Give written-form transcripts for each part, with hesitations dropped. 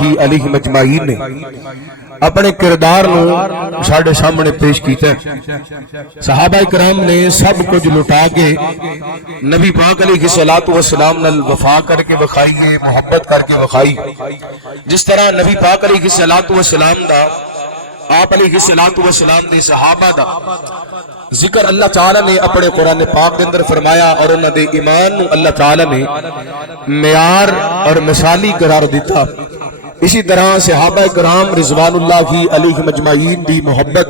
کی علیہ مجمعین نے اپنے کردار نو ساڈے سامنے پیش کیتا ہے۔ صحابہ کرام نے سب کچھ لٹا کے نبی پاک علیہ الصلوۃ والسلام نال وفا کر کے وکھائی ہے، محبت کر کے وکھائی۔ جس طرح نبی پاک علیہ الصلوۃ والسلام دا آپ علیہ الصلوۃ والسلام دی صحابہ دا ذکر اللہ تعالی نے اپنے قرآن پاک کے اندر فرمایا اور انہاں دے ایمان نو اللہ تعالی نے معیار اور مثالی قرار دیتا۔ اسی طرح صحابہ کرام رضوان اللہ کی علیہ مجمعین دی محبت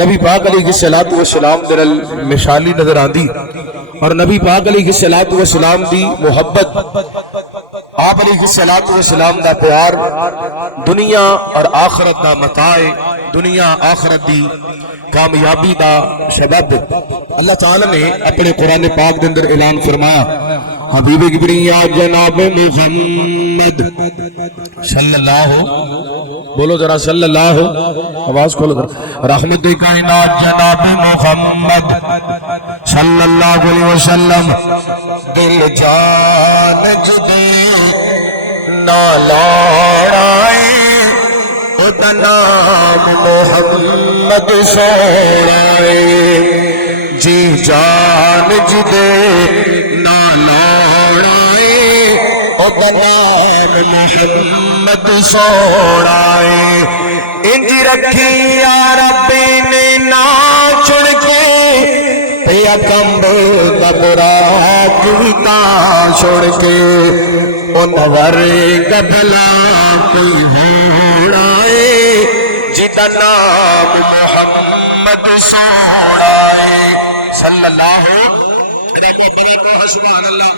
نبی پاک علیہ الصلوۃ والسلام دے نال مثالی نظر آندی، اور نبی پاک علیہ الصلوۃ والسلام دی محبت آپ علیہ الصلوۃ والسلام دا پیار دنیا اور آخرت دا متاع، دنیا آخرت دی کامیابی دا سبب اللہ تعالی نے اپنے قرآن پاک دے اندر اعلان فرمایا۔ حبیب کبریا جناب محمد صلی اللہ بولو ذرا صلی اللہ آواز کھولو ذرا، رحمت کائنات جناب محمد صلی اللہ علیہ وسلم، دل جان جدی نہ لاڑائے خدا نام محمد سوڑائے، جی جان جدے نہ لاڑائے خدا نام محمد سوڑائے، انج رکھی یا ربی نے نا چھڑ کے پیا کمب دبرا کیتا چھوڑ کے، او نظر گبلا کوئی ہوڑائے جدا نام محمد سوڑائے صلی اللہ سبحان اللہ۔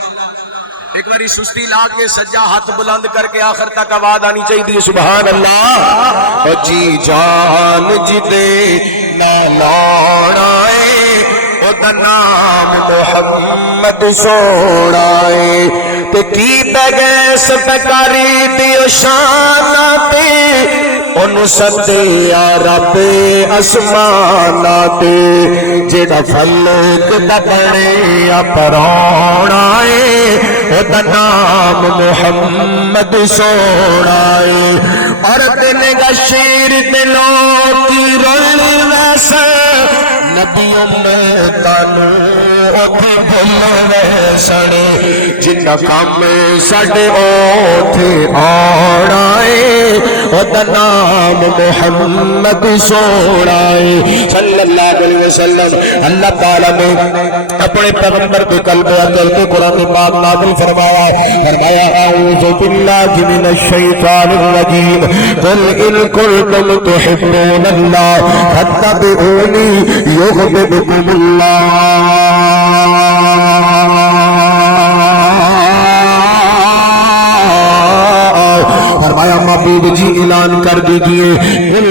ایک باری سستی لا کے سجا ہاتھ بلند کر کے آخر تک آواز آنی چاہیے سبحان اللہ۔ جی جان جدے نہ لاڑائے او نام محمد سوڑائے، تے کی بگیس پکاری دیو شاناتے انو سدیا رب اسماناتے، جیڑا فلک دا بڑے پرونائے او نام محمد سوڑائے، اور دل گشیر دلوں کی رل ویسا نبی امتانو اکھی بھلنے سڑے، جنہ کام ساڑے اوتھے آڑائے او نام محمد سوڑائے صلی اللہ علیہ وسلم۔ اللہ تعالیٰ نے اپنے پیغمبر کے قلب عقل کے قرآن پاک نازل فرمایا اعوذ باللہ من الشیطان الرجیم، قل ان کنتم تحبون اللہ فاتبعونی یحببکم اللہ۔ فرمایا محبوب جی اعلان کر دیجئے ان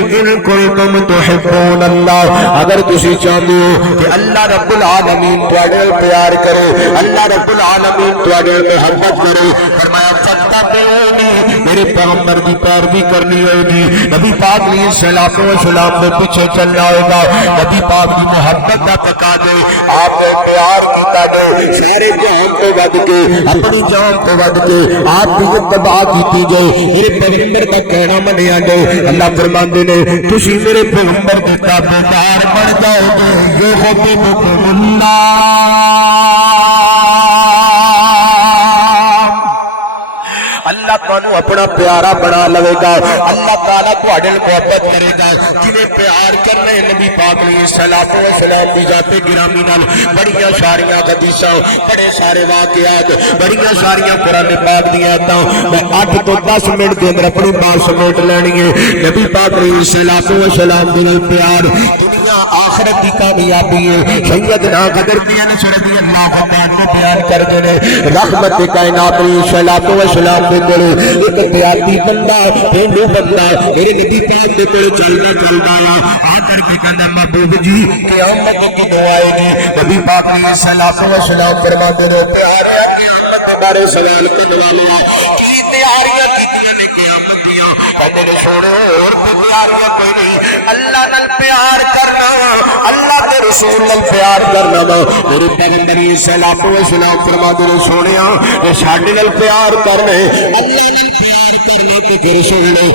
کنتم تحبون اللہ، اگر تسی چاہتے ہو کہ اللہ رب العالمین تواڈے پیار کرے، اللہ رب العالمین تواڈے محبت کرے، فرمایا فتبعونی، میرے پیغمبر کی پیروی کرنی ہوئے گی، نبی پاک علیہ الصلوۃ والسلام کے پیچھے چلنا ہوگا، نبی پاک کی محبت کا پکا دے، آپ نے پیار کیتا دے، سارے جہان کو ود کے اپنی جان کو ود کے آپ کی اتباع کیتی جائے، میرے پیغمبر کا کہنا منیا جائے۔ اللہ فرماندے نے تسی میرے پیغمبر کے تابعدار بن جاؤ گے، یہ حبیبکم اللہ، اللہ تانوں اپنا پیارا بنا لے گا، اللہ تعالیٰ تواڈے نال محبت کرے گا۔ جنہیں پیار کرنے نبی پاک علیہ الصلوۃ والسلام دی ذات گرامی نال بڑیاں ساریاں حدیثاں، بڑے سارے واقعات، بڑیاں ساریاں قرآن پاک دی آیتاں میں 8 تو 10 منٹ دے اندر اپنی بات سمیٹ لینی ہے۔ نبی پاک علیہ الصلوۃ والسلام دے نال پیار دنیا آخرت کی کامیابی ہے۔ سیدنا غدر بن انس رضی اللہ عنہ بیان کردے نے رحمت کائنات علیہ الصلوۃ والسلام ایک دیاتی بندہ پینڈو بندہ میرے نبی پاک دے کول چلدا چلدا آ کر کے کہندا محبوب جی قیامت کدوں آئے گی؟ نبی پاک علیہ الصلوۃ والسلام فرماتے نے پیارے قیامت کے بارے سوال کرنے والا کی تیاریاں کیتیاں نے قیامت دیاں؟ میرے سونے اور تیاریاں کوئی نہیں، اللہ نال پیار کرنا، اللہ کے رسول نال پیار کرنا، میرے پیغمبر علیہ الصلوۃ والسلام فرماتے نے سونیا اے ساڈے نال پیار کرنے، اللہ نال پیار کرنے تے پھر سن لے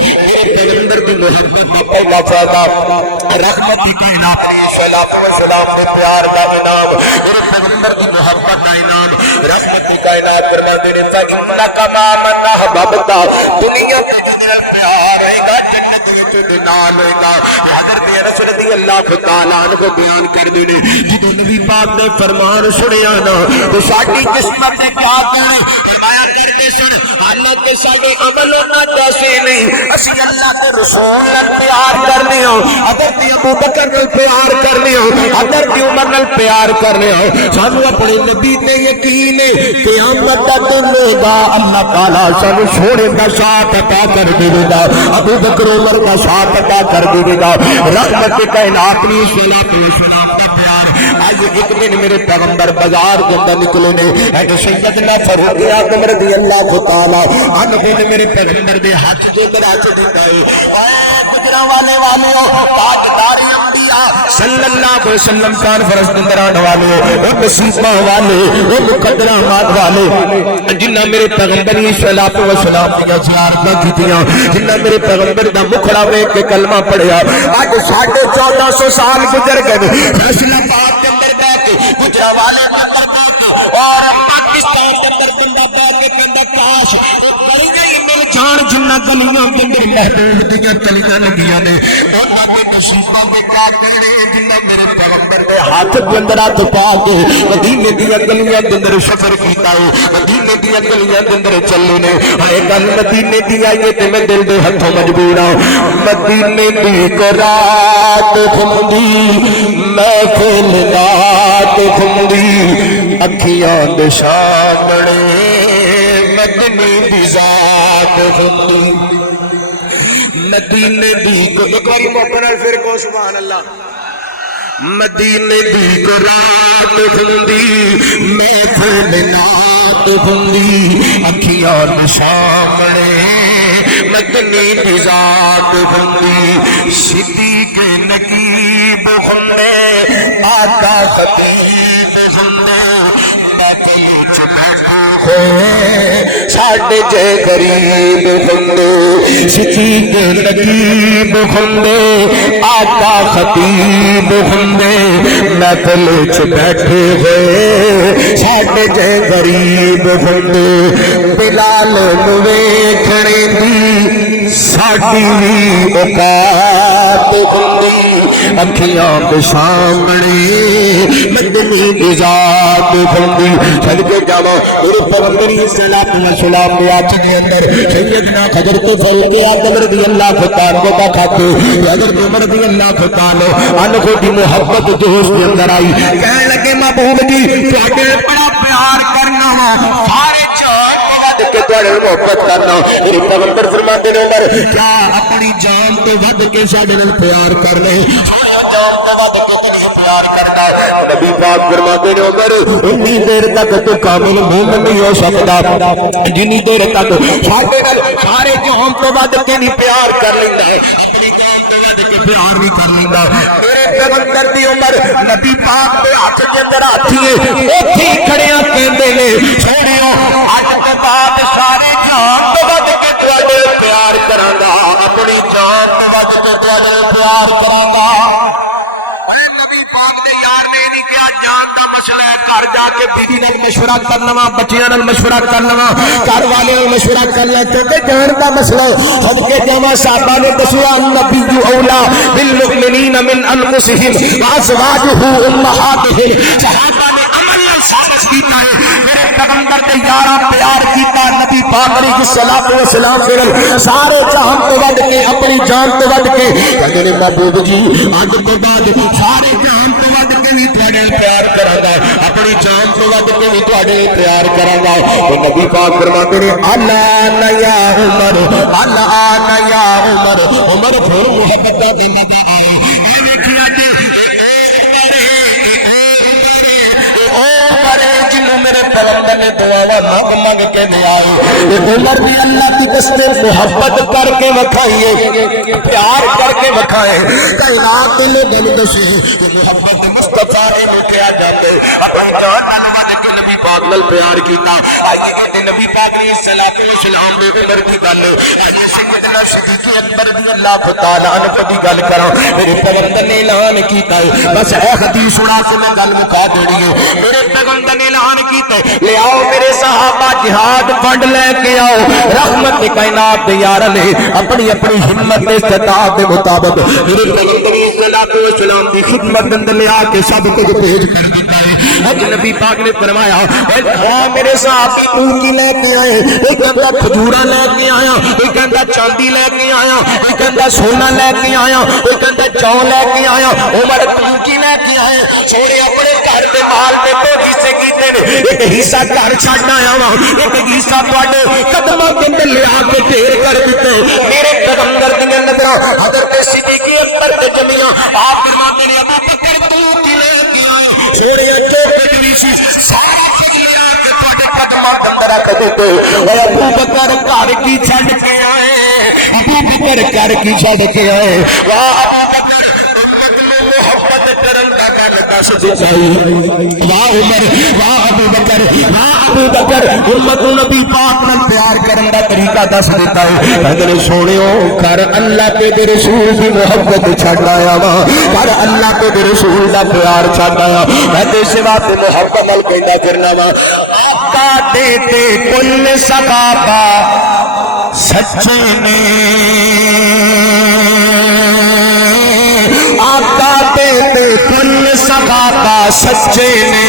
پیغمبر کی محبت کا پہلا فائدہ رحمت کی کائنات علیہ الصلوۃ والسلام نے پیار کا انعام میرے پیغمبر کی محبت کا انعام رحمت کی کائنات فرماتے ہیں فإنک ما من احببت دنیا میں جنرل پیار ہے گا جنت نال ہوئے گا حضرت انس رضی اللہ تعالیٰ عنہ کو بیان کر دینے جب نبی پاک نے فرمان سنیا نا تو ساڑھی قسمت سے کیا کرنے فرمایا کرتے سن حالانکہ ساڑھی عمل ہونا جیسے نہیں اسی اللہ کے رسول نے پیار کرنے ہو حضرت ابو بکر نے پیار کرنے ہو حضرت عمر نے پیار کرنے ہو سانو اپنے نبی تے یقین ہے قیامت کا دن ہوگا اللہ تعالیٰ سانو سونے کا ساتھ عطا کر دے گا ابو بکر عمر کا ساتھ عطا کر دے گا رحمت کی کائنات علیہ الصلوۃ والسلام کا پیار آج ایک دن میرے پیغمبر بازار کے اندر نکلے نے ایک سیدنا فاروق اعظم رضی اللہ تعالیٰ عنہ نے میرے پیغمبر دے ہاتھ دے کر آچ دیتا ہے اے گجرا والے والوں تاجدار انبیاء صلی اللہ علیہ وسلم کان فرست اندران والے اور نصیبہ والے اور مقدرامات والے جنہ میرے پیغمبر صلی اللہ علیہ وسلم دیا زیارتاں کیتیاں جنہ میرے پیغمبر دا مکھڑا ویکھ کے کلمہ پڑھیا آج 1450 سال گزر گئے فیصلہ پاک کے اندر بیٹھ کے گجرا والے اندر بیٹھ اور پاکستان کے اندر بندہ بیٹھ کے کہندا کاش گلیاں ہی مل جان جنہ گلیاں کے اندر محبوب دیاں تلیاں لگیاں نے انہاں دے نصیباں دے کاٹے جنہ میرے پیغمبر دے ہاتھ کے اندر ہاتھ پا کے مدینے دی گلیاں کے اندر سفر کیتا ہے مدینے دی گلیاں کے اندر چلے نے اے گل مدینے دی آئی تے میں دل دے ہتھوں مجبور ہوں مدینے دی رات کھندی محفل رات کھندی اکھیاں دے سامنے مدنی دی ذات کھندی مدینے دی کو ایک باری موقع پھر کو سبحان اللہ مدینے دی رات کھندی محفل رات کھندی اکھیاں دے سامنے مدنی دی ذات کھندی صدیق نقیب کھندے آقا خطیب کھندے بیٹھے چپیٹے ہوئے ساڑھے جے غریب کھندے صدیق نقیب کھندے آقا خطیب کھندے بیٹھے چپیٹے ہوئے ساڑھے جے غریب کھندے بلال نوے کھڑے دی ساڑھی اوقات کھندی اکھیاں کے سامنے مدنی دی ذات کھندی صدقے جاواں میرے پیغمبر صلی اللہ علیہ وسلم کے آنچ کے اندر سیدنا حضرت فاروق اعظم رضی اللہ تعالیٰ کا کھاتے حضرت عمر رضی اللہ تعالیٰ عنہ کی محبت جوش کے اندر آئی کہنے لگے محبوب جی تواڈے بڑا پیار کرنا ہوں سارے چاہتے کہ تواڈے محبت کرنا میرے پیغمبر فرماتے ہیں عمر کیا اپنی جان تو ود کے ساڈے نال پیار کر لے جان تو ود کے پیار کرنا نبی پاک فرماتے ہیں عمر اتنی دیر تک تو کامل مومن نہیں ہو سکتا جنی دیر تک ساڈے نال سارے جہان تو ود کے نہیں پیار کر لیندا اپنی جان تو ود کے پیار نہیں کر لیندا میرے پیغمبر دی عمر نبی پاک دے ہاتھ دے اندر ہاتھی اوتھی کھڑیاں کہندے نے سونیو اج تے بعد سارے جہان تو ود کے تواڈے پیار کراں گا اپنی جان تو ود کے تواڈے پیار کراں گا جان دا مسئلہ ہے گھر جا کے بیوی نال مشورہ کرنا بچیاں نال مشورہ کرنا گھر والے نال مشورہ کرنا کیونکہ جان دا مسئلہ ہے صدقے جاواں صحابہ نے دسیا نبی اولا بالمؤمنین من انفسهم وازواجه امهاتهم صحابہ نے عمل نال ثابت کیتا ہے میرے پیغمبر نے یارا پیار کیتا نبی پاک علیہ الصلوۃ والسلام کے سارے جہان تو ود کے اپنی جان تو ود کے کہندے نے محبوب جی اج تو بعد سارے جہان تو ود کے بھی تواڈے پیار کراں گا اپنی جان تو ود کے بھی تواڈے پیار کراں گا تو نبی پاک فرماتے ہیں الا یا عمر الا یا عمر عمر پھر محبت دا دل آئے اے ویکھیا جی میرے پیغمبر نے دعاواں مانگ مانگ کے دے آئے عمر بھی اللہ کی دستے محبت کر کے وکھائیے پیار کر کے وکھائے کائنات کے لوگوں دسے محبت مصطفیٰ نے کیا جاندے اپنی جان نال ود کے نبی پاک نال پیار کیتا آئیے کہتے نبی پاک نے صلاۃ و سلام دے عمر دی گل آئیے سیدنا صدیق اکبر رضی اللہ تعالی عنہ دی گل کراں میرے پیغمبر نے اعلان کیتا ہے بس اے حدیث سنا کے میں گل مکا دینی ہے میرے پیغمبر نے اعلان کیتا ہے لے آؤ میرے صحابہ جہاد فنڈ لے کے آؤ رحمت کائنات دے یار نے اپنی اپنی ہمت تے استطاعت کے مطابق میرے پیغمبر نے صلاۃ و سلام دی خدمت اندر لے آ کے سب کچھ بھیج کر دیتا ہے اج نبی پاک نے فرمایا اے میرے صحابی تو کی لے کے آئے ایک کہندا کھجورا لے کے آیا ایک کہندا چاندی لے کے آیا ایک کہندا سونا لے کے آیا ایک کہندا چاؤ لے کے آیا عمر تو کی لے کے آئے سونے اپنے گھر دے مال دے دو حصے کیتے نے ایک حصہ گھر چھڈ آیا وا ایک حصہ تواڈے قدماں دے اندر لے آ کے ڈھیر کر دتے میرے پیغمبر دی نظراں حضرت صدیق اکبر تے جمیاں آپ فرماتے نے ابو بکر تو کی لے کے آئے سونے جو کچھ سی سارا کچھ لے آ کے تواڈے قدماں دے اندر رکھ دتے اے ابو بکر گھر کی چھڈ کے آئے ابو بکر گھر کی چھڈ کے آئے واہ ابو بکر واہ عمر واہ ابو بکر واہ ابو بکر امت نبی پاک نال پیار کرن دا طریقہ دس دیتا ہے کہندے سونےو کر اللہ تے رسول دی محبت چھڈ آیا وا کر اللہ تے رسول دا پیار چھڈ آیا کہندے سوا تے محبت نال پیدا کرنا وا آقا تے کل صحابہ سچے نے آقا تے کل صحابہ سچے نے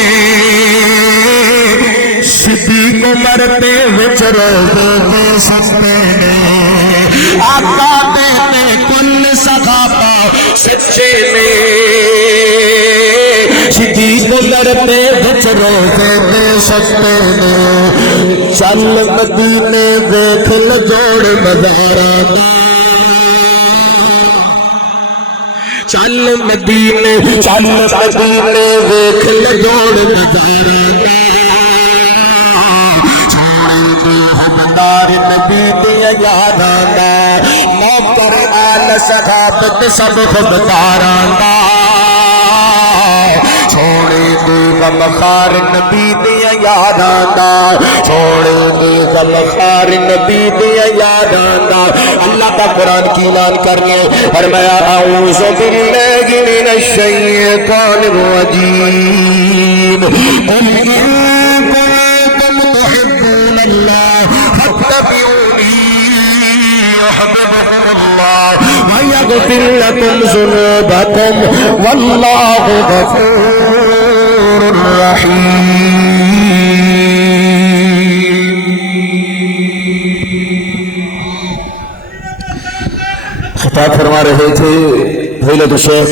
صدیق عمر تے وچ روزے تے سستے نے آقا تے کل صحابہ سچے نے صدیق عمر تے وچ روزے تے سستے نے چل مدینے ویکھ لجوڑ مزاراں دا چل مدینے ویکھ لجوڑ مزاراں حبدار نبی دیا یاداں دا نوکر آل صحابت سب حبداراں دا چھوڑے دے غمخار نبی دیا یاداں دا چھوڑے دے غمخار نبی دیا یاداں دا اللہ کا قرآن کی اعلان کرنے فرمایا اعوذ باللہ من الشیطان الرجیم قل ان کنتم تحبون اللہ فاتبعونی يحببكم الله ويغفر لكم ذنوبكم والله غفور رحيم خطاب فرما رہے تھے فضیلت الشیخ